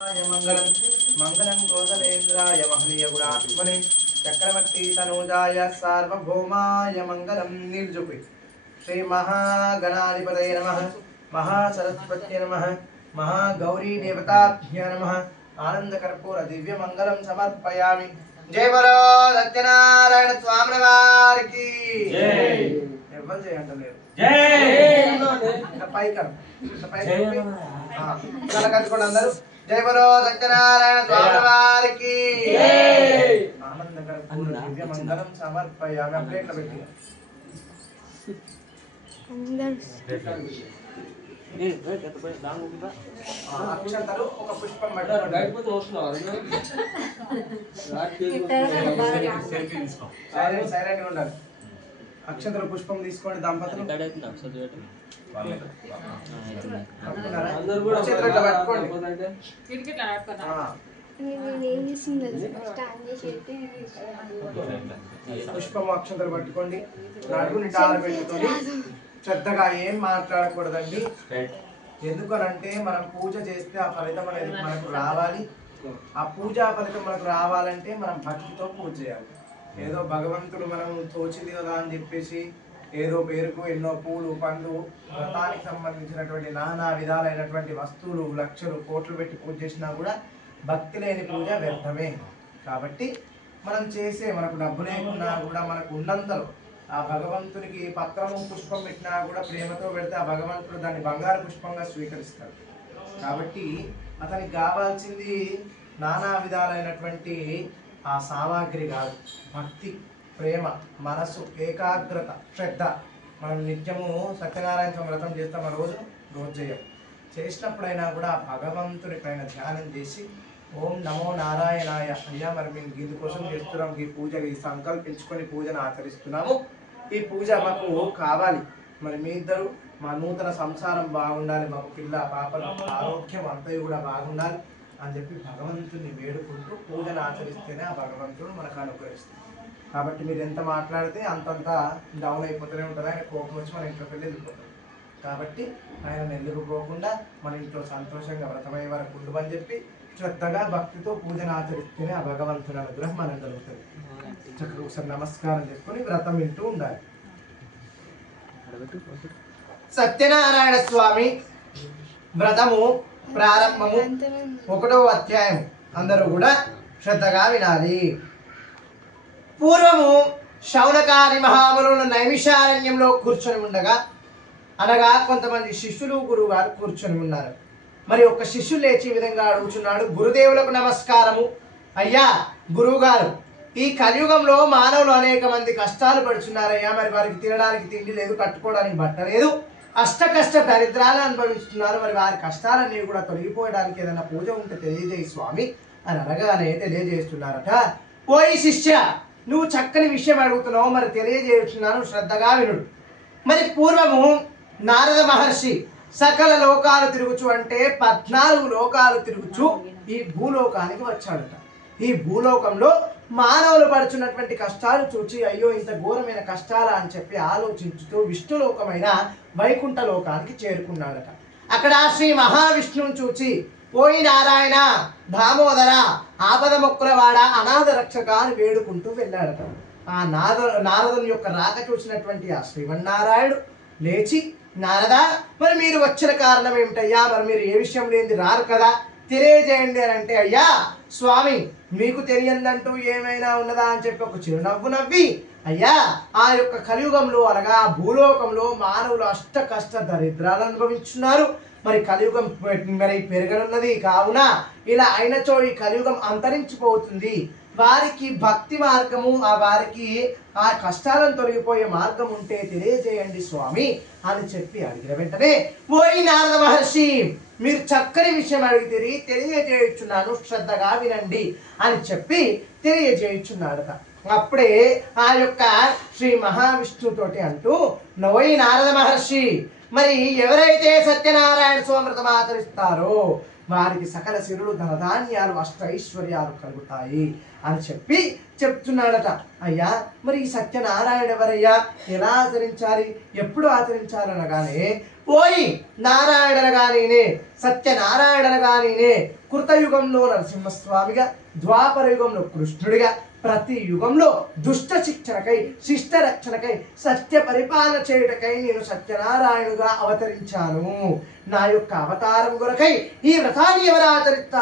मंगलम मंगलम गोदलेन्द्राय महनीय गुणात्मने चक्रवर्ती तनूजाय सार्वभौमाय मंगलम निर्जुपे श्री महागणाधिपतये नमः महासरस्वत्यै नमः महागौरी देवताभ्य नमः आनंद कर्पूर दिव्य मंगलम समर्पयामि। जय बोलो सत्यनारायण स्वामी वार की जय। एवं जय अंटलेరు जय పై కర్ పై हां चला కట్టుకోండి అందరూ। जय बोलो सत्यनारायण स्वामी वार की जय। आनंद कर्पूर दिव्य मंगलम समर्पयामि। प्लेट లో పెట్టి అక్షంతలు ఒక పుష్పం సైలెంట్ గా ఉండాలి। అక్షంతలు పుష్పం తీసుకోండి దంపతులు। పుష్పం అక్షంతలు పట్టుకోండి। నడుముని తాళ పెట్టుకొని శ్రద్ధగా ఏం మాట్లాడకూడదండి। ఎందుకనంటే మనం పూజ చేస్తే ఆ ఫలితం అనేది మనకు రావాలి। ఆ పూజా ఫలితం మనకు రావాలంటే మనం భక్తితో పూజ చేయాలి। ఏదో భగవంతుడు మనం తోచింది కదా అని చెప్పేసి ఏదో పేరుకు ఎన్నో పూలు పండ్లు వ్రతానికి సంబంధించినటువంటి నానా విధాలైనటువంటి వస్తువులు లక్షలు కోట్లు పెట్టి పూజ చేసినా కూడా భక్తి లేని పూజ వ్యర్థమే। కాబట్టి మనం చేసే మనకు డబ్బు లేకున్నా కూడా మనకు ఉన్నంతలో ఆ భగవంతునికి పత్రము పుష్పం పెట్టినా కూడా ప్రేమతో పెడితే ఆ భగవంతుడు దాన్ని బంగారు పుష్పంగా స్వీకరిస్తాడు। కాబట్టి అతనికి కావాల్సింది నానా విధాలైనటువంటి ఆ సామాగ్రి కాదు, భక్తి ప్రేమ మనసు ఏకాగ్రత శ్రద్ధ। మనం నిత్యము సత్యనారాయణ స్వామి వ్రతం చేస్తాం, ఆ రోజు చేసినప్పుడైనా కూడా ఆ భగవంతుని పైన ధ్యానం చేసి ఓం నమో నారాయణాయ అయ్యా మరి మేము గీత కోసం చేస్తున్నాం, ఈ పూజ ఈ సంకల్పించుకొని పూజను ఆచరిస్తున్నాము, ఈ పూజ మాకు కావాలి, మరి మీ ఇద్దరు మా నూతన సంసారం బాగుండాలి, మాకు పిల్ల పాపలు ఆరోగ్యం అంతా కూడా బాగుండాలి అని చెప్పి భగవంతుని వేడుకుంటూ పూజను ఆచరిస్తేనే ఆ భగవంతుడు మనకు అనుగ్రహిస్తుంది। కాబట్టి మీరు ఎంత మాట్లాడితే అంతంత డౌన్ అయిపోతూనే ఉంటుంది, ఆయన కోపం వచ్చి మన ఇంట్లోకి వెళ్ళి వెళ్ళిపోతాం। కాబట్టి ఆయన నెల్లుకుపోకుండా మన ఇంట్లో సంతోషంగా వ్రతమయ్యే వరకు ఉండమని చెప్పి శ్రద్ధగా భక్తితో పూజను ఆచరిస్తేనే ఆ భగవంతుని అనుగ్రహం మనకు కలుగుతుంది। చక్కగా ఒకసారి నమస్కారం చేసుకొని వ్రతం వింటూ ఉండాలి। సత్యనారాయణ స్వామి వ్రతము ప్రారంభము 1వ అధ్యాయం అందరూ కూడా శ్రద్ధగా వినాలి। పూర్వము శౌనకాది మహామునులు నైమిషారణ్యంలో కూర్చొని ఉండగా అనగా కొంతమంది శిష్యులు గురువు గారు కూర్చొని ఉన్నారు। మరి ఒక శిష్యుడు లేచి ఈ విధంగా అడుగుచున్నాడు, గురుదేవులకు నమస్కారము। అయ్యా గురువు గారు, ఈ కలియుగంలో మానవులు అనేక మంది కష్టాలు పడుచున్నారయ్యా, మరి వారికి తినడానికి తిండి లేదు, కట్టుకోవడానికి బట్ట లేదు, అష్ట కష్ట దరిద్రాలు అనుభవిస్తున్నారు, మరి వారి కష్టాలన్నీ కూడా తొలగిపోవడానికి ఏదైనా పూజ ఉంటే తెలియజేయి స్వామి అని అనగానే తెలియజేస్తున్నారట। ఓయి శిష్య, నువ్వు చక్కని విషయం అడుగుతున్నావు, మరి తెలియజేస్తున్నాను, శ్రద్ధగా వినుడు। మరి పూర్వము నారద మహర్షి సకల లోకాలు తిరుగుచు అంటే 14 లోకాలు తిరుగుచు ఈ భూలోకానికి వచ్చాడట। ఈ భూలోకంలో మానవులు పడుచున్నటువంటి కష్టాలు చూచి అయ్యో ఇంత ఘోరమైన కష్టాలా అని చెప్పి ఆలోచించుతూ విష్ణులోకమైన వైకుంఠ లోకానికి చేరుకున్నాడట। అక్కడ శ్రీ మహావిష్ణువుని చూచి ఓయి నారాయణ దామోదర ఆపద మొక్కులవాడ అనాథ రక్షక అని వేడుకుంటూ వెళ్ళాడట। ఆ నారదుని యొక్క రాక చూసినటువంటి ఆ శ్రీమన్నారాయణుడు లేచి, నారదా మరి మీరు వచ్చిన కారణం ఏమిటయ్యా, మరి మీరు ఏ విషయం లేనిది రారు కదా, తెలియజేయండి అని అంటే, అయ్యా స్వామి మీకు తెలియదంటూ ఏమైనా ఉన్నదా అని చెప్పి ఒక చిరునవ్వు నవ్వి, అయ్యా ఆ యొక్క కలియుగంలో అనగా భూలోకంలో మానవులు అష్ట కష్ట దరిద్రాలు అనుభవించున్నారు, మరి కలియుగం మరి పెరగనున్నది, కావున ఇలా అయినచో ఈ కలియుగం అంతరించిపోతుంది, వారికి భక్తి మార్గము ఆ వారికి ఆ కష్టాలను తొలగిపోయే మార్గం ఉంటే తెలియజేయండి స్వామి అని చెప్పి అడిగిన వెంటనే ఓయి నారద మహర్షి మీరు చక్కని విషయం అడిగితే తెలియజేయుచున్నాను, శ్రద్ధగా వినండి అని చెప్పి తెలియజేయుచున్నాడట। అప్పుడే ఆ యొక్క శ్రీ మహావిష్ణుతోటి అంటూ ఓయి నారద మహర్షి మరి ఎవరైతే సత్యనారాయణ స్వామి వ్రతం ఆచరిస్తారో వారికి సకల సిరులు ధనధాన్యాలు అష్టైశ్వర్యాలు కలుగుతాయి అని చెప్పి చెప్తున్నాడట। అయ్యా మరి ఈ సత్యనారాయణ ఎవరయ్యా, ఎలా ఆచరించాలి, ఎప్పుడు ఆచరించాలనగానే ఓయి నారాయణనగా నేనే సత్యనారాయణనగా నేనే కృతయుగంలో నరసింహస్వామిగా, ద్వాపర యుగంలో కృష్ణుడిగా, ప్రతి యుగంలో దుష్ట శిక్షణకై, శిష్ట రక్షణకై, సత్య పరిపాలన చేయుటకై నేను సత్యనారాయణుగా అవతరించాను. నా యొక్క అవతారం కొరకై ఈ వ్రతాన్ని ఎవరు ఆచరిస్తారు?